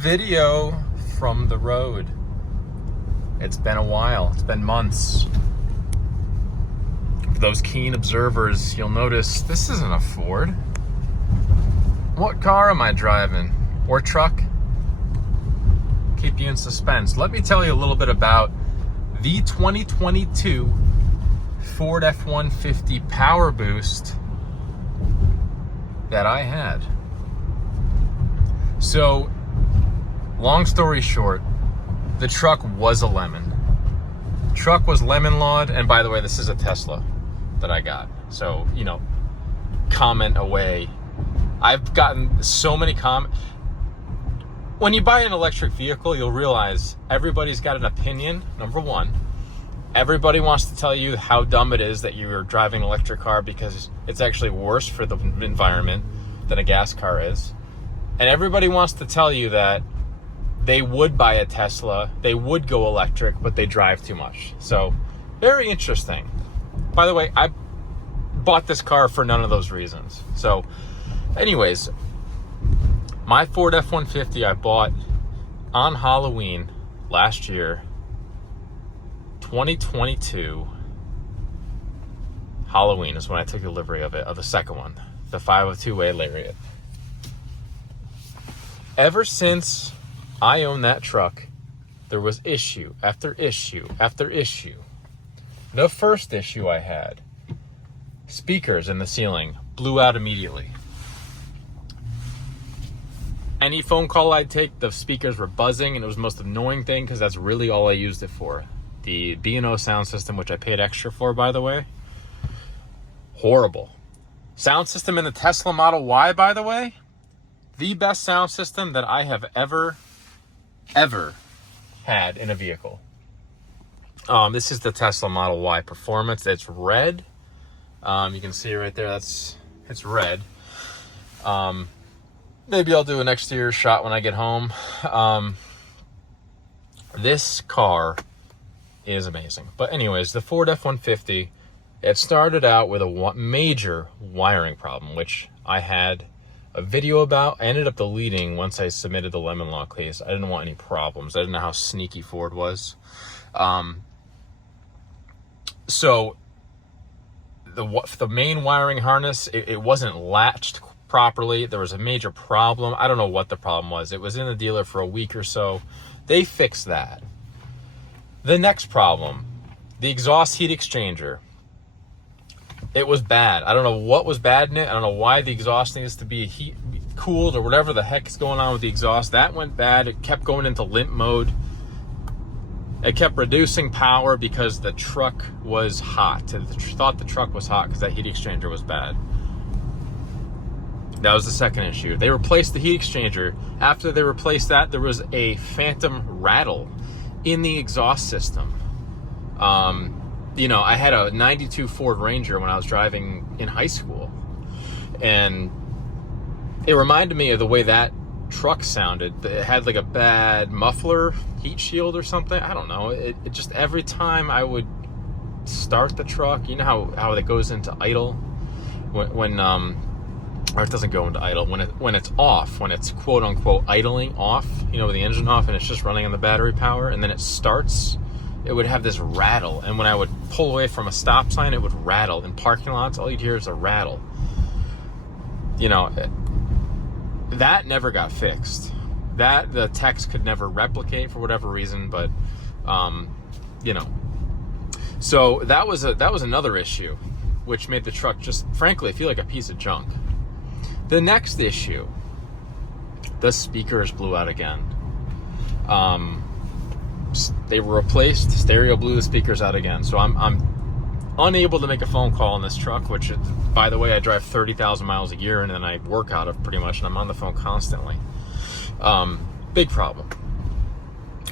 Video from the road. It's been a while. It's been months. For those keen observers, you'll notice this isn't a Ford. What car am I driving? Or truck? Keep you in suspense. Let me tell you a little bit about the 2022 Ford F-150 powerboost that I had. So, long story short, the truck was a lemon. Truck was lemon lawed, and by the way, this is a Tesla that I got. So, comment away. I've gotten so many comments. When you buy an electric vehicle, you'll realize everybody's got an opinion, number one. Everybody wants to tell you how dumb it is that you're driving an electric car because it's actually worse for the environment than a gas car is. And everybody wants to tell you that they would buy a Tesla, they would go electric, but they drive too much. So, very interesting. By the way, I bought this car for none of those reasons. So, anyways, my Ford F-150 I bought on Halloween last year, 2022. Halloween is when I took delivery of it, of the second one, the 502A Lariat. Ever since I owned that truck, there was issue after issue after issue. The first issue I had, speakers in the ceiling blew out immediately. Any phone call I'd take, the speakers were buzzing, and it was the most annoying thing because that's really all I used it for. The B&O sound system, which I paid extra for, by the way, horrible. Sound system in the Tesla Model Y, by the way, the best sound system that I have ever had in a vehicle. This is the Tesla Model Y Performance. It's red. You can see it right there. It's red. Maybe I'll do an exterior shot when I get home. This car is amazing. But anyways, the Ford F-150, it started out with a major wiring problem, which I had a video about. I ended up deleting once I submitted the lemon law case. I didn't want any problems. I didn't know how sneaky Ford was. So the main wiring harness, it wasn't latched properly. There was a major problem. I don't know what the problem was. It was in the dealer for a week or so. They fixed that. The next problem, the exhaust heat exchanger. It was bad. I don't know what was bad in it. I don't know why the exhaust needs to be cooled or whatever the heck is going on with the exhaust. That went bad. It kept going into limp mode. It kept reducing power because the truck was hot. I thought the truck was hot because that heat exchanger was bad. That was the second issue. They replaced the heat exchanger. After they replaced that, there was a phantom rattle in the exhaust system. I had a 92 Ford Ranger when I was driving in high school. And it reminded me of the way that truck sounded. It had like a bad muffler, heat shield or something. I don't know. It just, every time I would start the truck, you know how it goes into idle? Or it doesn't go into idle. When it's off, when it's quote unquote idling off, with the engine off and it's just running on the battery power, and then it starts, it would have this rattle. And when I would pull away from a stop sign, it would rattle. In parking lots, all you'd hear is a rattle. That never got fixed. That the techs could never replicate for whatever reason, but so that was another issue, which made the truck just frankly feel like a piece of junk. The next issue, the speakers blew out again. They were replaced, stereo blew the speakers out again. So I'm unable to make a phone call on this truck, which, by the way, I drive 30,000 miles a year and then I work out of pretty much, and I'm on the phone constantly. Big problem.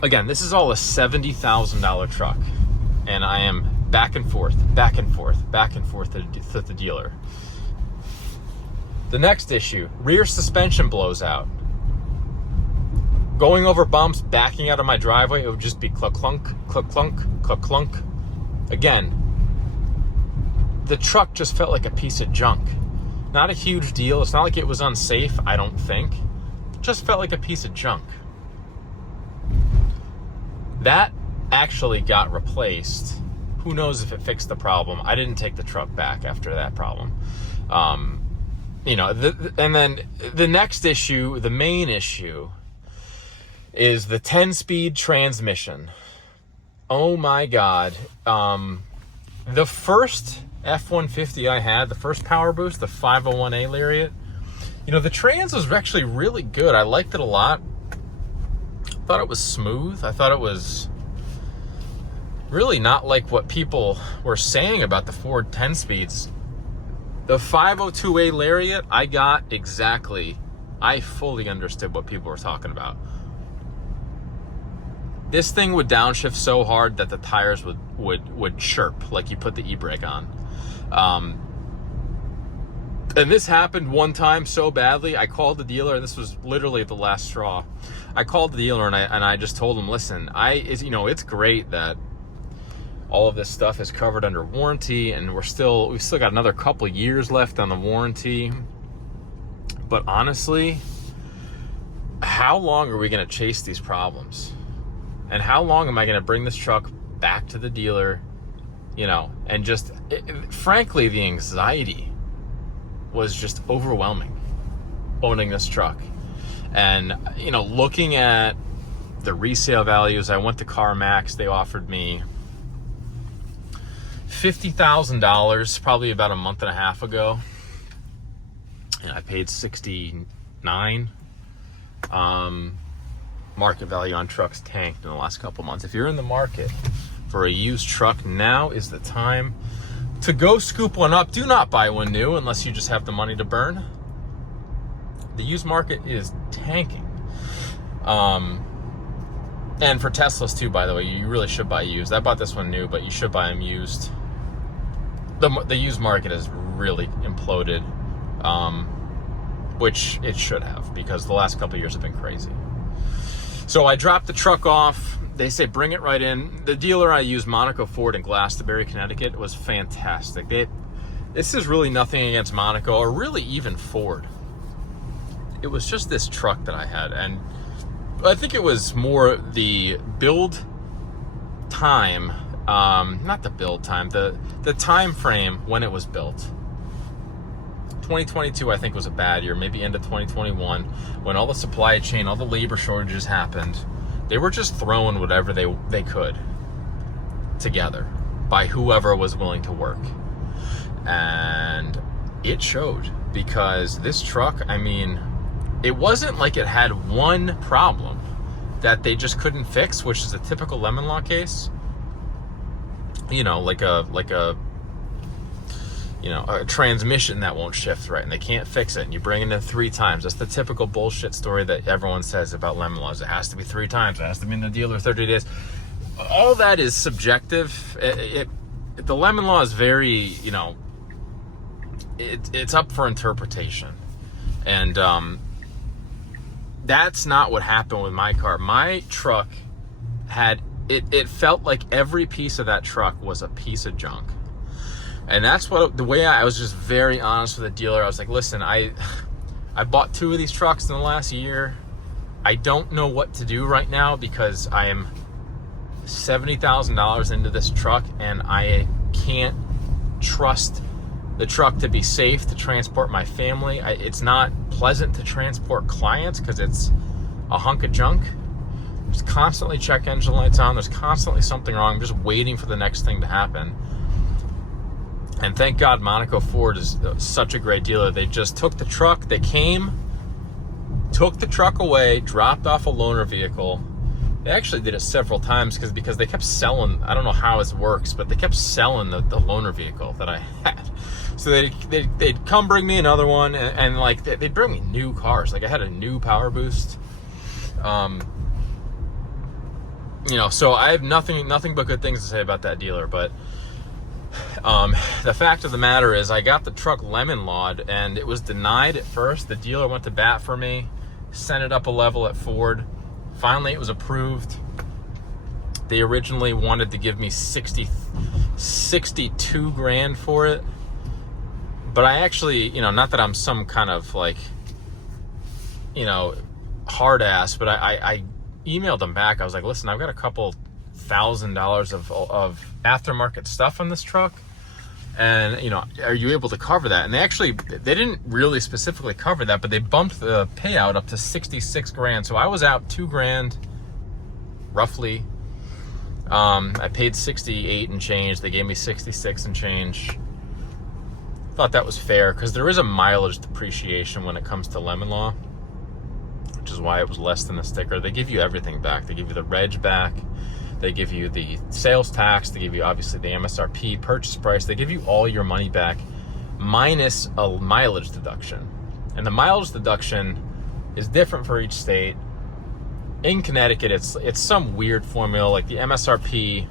Again, this is all a $70,000 truck, and I am back and forth to the dealer. The next issue, rear suspension blows out. Going over bumps, backing out of my driveway, it would just be cluck clunk, cluck clunk, cluck clunk. Again, the truck just felt like a piece of junk. Not a huge deal. It's not like it was unsafe, I don't think. It just felt like a piece of junk. That actually got replaced. Who knows if it fixed the problem? I didn't take the truck back after that problem. And then the next issue, the main issue, is the 10-speed transmission. Oh my God. The first F-150 I had, the first powerboost, the 501A Lariat, the trans was actually really good. I liked it a lot. Thought it was smooth. I thought it was really not like what people were saying about the Ford 10 speeds. The 502A Lariat, I fully understood what people were talking about. This thing would downshift so hard that the tires would chirp like you put the e-brake on. And this happened one time so badly, I called the dealer, and this was literally the last straw. I called the dealer and I just told him, listen, it's great that all of this stuff is covered under warranty, and we've still got another couple years left on the warranty. But honestly, how long are we going to chase these problems? And how long am I going to bring this truck back to the dealer? And just, frankly, the anxiety was just overwhelming owning this truck. And, looking at the resale values, I went to CarMax. They offered me $50,000 probably about a month and a half ago. And I paid $69,000. Market value on trucks tanked in the last couple months. If you're in the market for a used truck, now is the time to go scoop one up. Do not buy one new unless you just have the money to burn. The used market is tanking. And for Teslas too, by the way, you really should buy used. I bought this one new, but you should buy them used. The used market has really imploded, which it should have, because the last couple of years have been crazy. So I dropped the truck off. They say bring it right in. The dealer I used, Monaco Ford in Glastonbury, Connecticut, was fantastic. This is really nothing against Monaco or really even Ford. It was just this truck that I had, and I think it was more the build time, not the build time, the time frame when it was built. 2022, I think, was a bad year, maybe end of 2021, when all the supply chain, all the labor shortages happened. They were just throwing whatever they could together by whoever was willing to work. And it showed, because this truck, it wasn't like it had one problem that they just couldn't fix, which is a typical lemon law case. Like a transmission that won't shift right and they can't fix it, and you bring it in 3 times. That's the typical bullshit story that everyone says about lemon laws. It has to be 3 times. It has to be in the dealer 30 days. All that is subjective. The lemon law is very, it's up for interpretation. And that's not what happened with my car. My truck had, it felt like every piece of that truck was a piece of junk. And that's the way I was just very honest with the dealer. I was like, listen, I bought 2 of these trucks in the last year. I don't know what to do right now, because I am $70,000 into this truck and I can't trust the truck to be safe to transport my family. It's not pleasant to transport clients because it's a hunk of junk. There's constantly check engine lights on. There's constantly something wrong. I'm just waiting for the next thing to happen. And thank God Monaco Ford is such a great dealer. They just took the truck. They came, took the truck away, dropped off a loaner vehicle. They actually did it several times because they kept selling. I don't know how it works, but they kept selling the loaner vehicle that I had. So they'd come bring me another one, and like they'd bring me new cars. Like I had a new powerboost. So I have nothing but good things to say about that dealer. But the fact of the matter is, I got the truck lemon lawed, and it was denied at first. The dealer went to bat for me, sent it up a level at Ford. Finally, it was approved. They originally wanted to give me $62,000 for it. But I actually, not that I'm some kind of like, hard ass, but I emailed them back. I was like, listen, I've got a couple $1,000 of aftermarket stuff on this truck. And, you know, are you able to cover that? And they didn't really specifically cover that, but they bumped the payout up to 66 grand. So I was out 2 grand, roughly. I paid 68 and change. They gave me 66 and change. Thought that was fair, because there is a mileage depreciation when it comes to Lemon Law, which is why it was less than the sticker. They give you everything back. They give you the reg back. They give you the sales tax. They give you, obviously, the MSRP purchase price. They give you all your money back minus a mileage deduction. And the mileage deduction is different for each state. In Connecticut, it's some weird formula, like the MSRP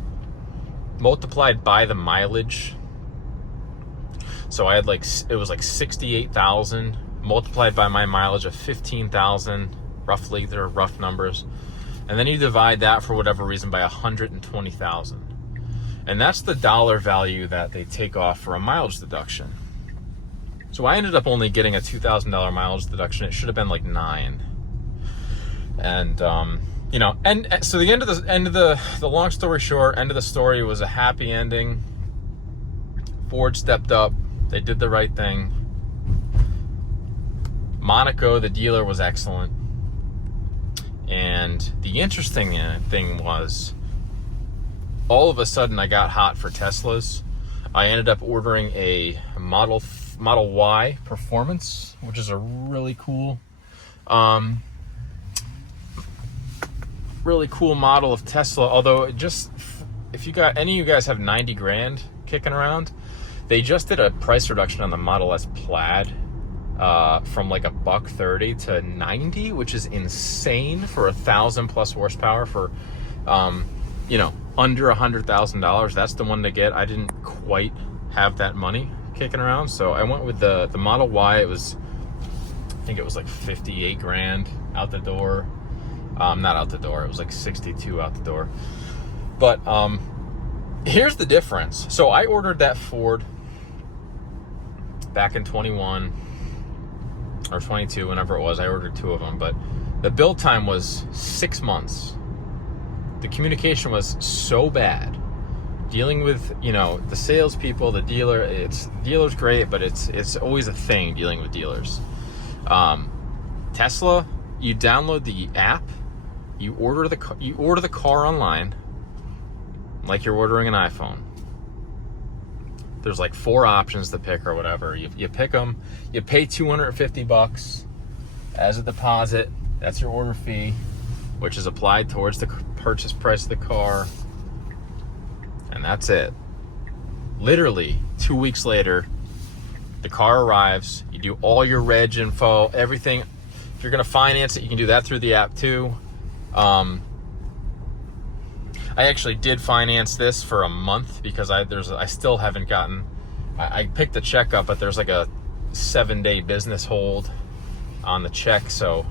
multiplied by the mileage. So I had it was like 68,000 multiplied by my mileage of 15,000, roughly. They're rough numbers. And then you divide that, for whatever reason, by 120,000. And that's the dollar value that they take off for a mileage deduction. So I ended up only getting a $2,000 mileage deduction. It should have been like $9,000. And, you know, and so the end of the long story short, end of the story was a happy ending. Ford stepped up. They did the right thing. Monaco, the dealer, was excellent. And the interesting thing was, all of a sudden I got hot for Teslas. I ended up ordering a Model Y Performance, which is a really cool model of Tesla. Although, if any of you guys have 90 grand kicking around, they just did a price reduction on the Model S Plaid. From like $130 to $90, which is insane for 1,000+ horsepower for, you know, under $100,000. That's the one to get. I didn't quite have that money kicking around, so I went with the Model Y. I think it was like 58 grand out the door. Not out the door. It was like 62 out the door. But here's the difference. So I ordered that Ford back in 21. Or 22, whenever it was. I ordered 2 of them, but the build time was 6 months. The communication was so bad. Dealing with, you know, the salespeople, the dealer. Dealer's great, but it's always a thing dealing with dealers. Tesla, you download the app, you order the car online, like you're ordering an iPhone. There's like 4 options to pick or whatever. You pick them. You pay $250 as a deposit. That's your order fee, which is applied towards the purchase price of the car. And that's it. Literally 2 weeks later, the car arrives. You do all your reg info, everything. If you're going to finance it, you can do that through the app too. I actually did finance this for a month because I still haven't gotten. I picked the check up, but there's like a 7-day business hold on the check, so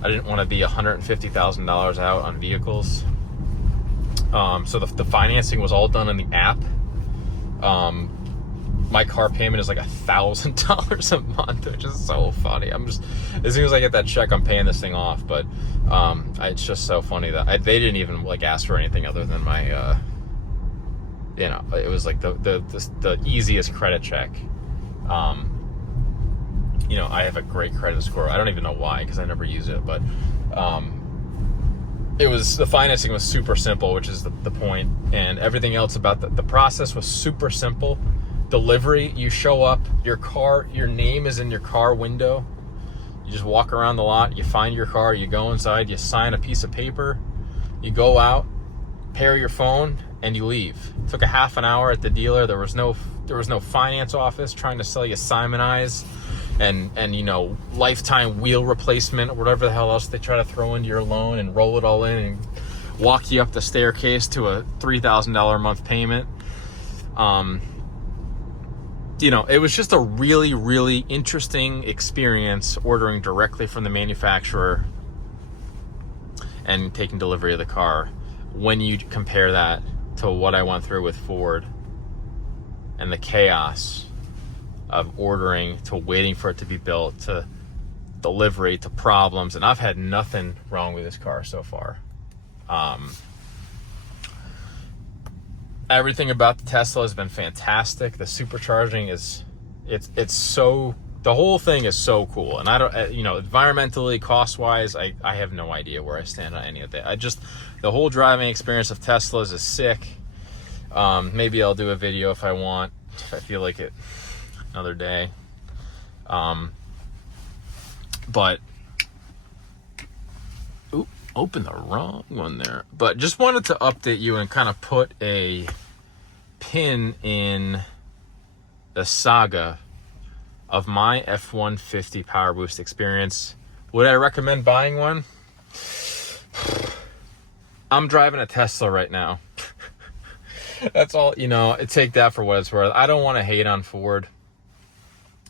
I didn't want to be $150,000 out on vehicles. So the financing was all done in the app. My car payment is like $1,000 a month, which is so funny. As soon as I get that check, I'm paying this thing off. But it's just so funny that they didn't even like ask for anything other than my, you know, it was like the easiest credit check. You know, I have a great credit score. I don't even know why, because I never use it, but the financing was super simple, which is the point, and everything else about the process was super simple. Delivery, you show up, your name is in your car window. You just walk around the lot, you find your car, you go inside, you sign a piece of paper, you go out, pair your phone, and you leave. It took a half an hour at the dealer. There was no finance office trying to sell you Simonize and you know, lifetime wheel replacement or whatever the hell else they try to throw into your loan and roll it all in and walk you up the staircase to a $3,000 a month payment. You know, it was just a really, really interesting experience ordering directly from the manufacturer and taking delivery of the car. When you compare that to what I went through with Ford and the chaos of ordering to waiting for it to be built to delivery to problems, and I've had nothing wrong with this car so far. everything about the Tesla has been fantastic. The supercharging is, it's so, the whole thing is so cool. And I don't, you know, environmentally, cost-wise, I have no idea where I stand on any of that. The whole driving experience of Teslas is sick. Maybe I'll do a video if I want, if I feel like it, another day. But, open the wrong one there. But just wanted to update you and kind of put a pin in the saga of my F-150 powerboost experience. Would I recommend buying one? I'm driving a Tesla right now. That's all, you know, take that for what it's worth. I don't want to hate on Ford.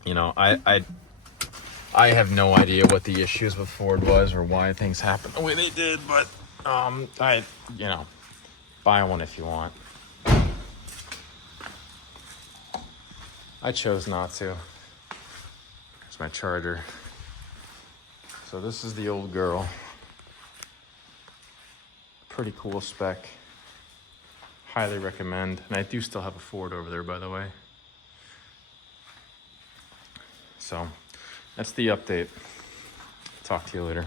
You know, I have no idea what the issues with Ford was or why things happened the way they did, but you know, buy one if you want. I chose not to. It's my Charger. So this is the old girl. Pretty cool spec. Highly recommend. And I do still have a Ford over there, by the way. So that's the update. Talk to you later.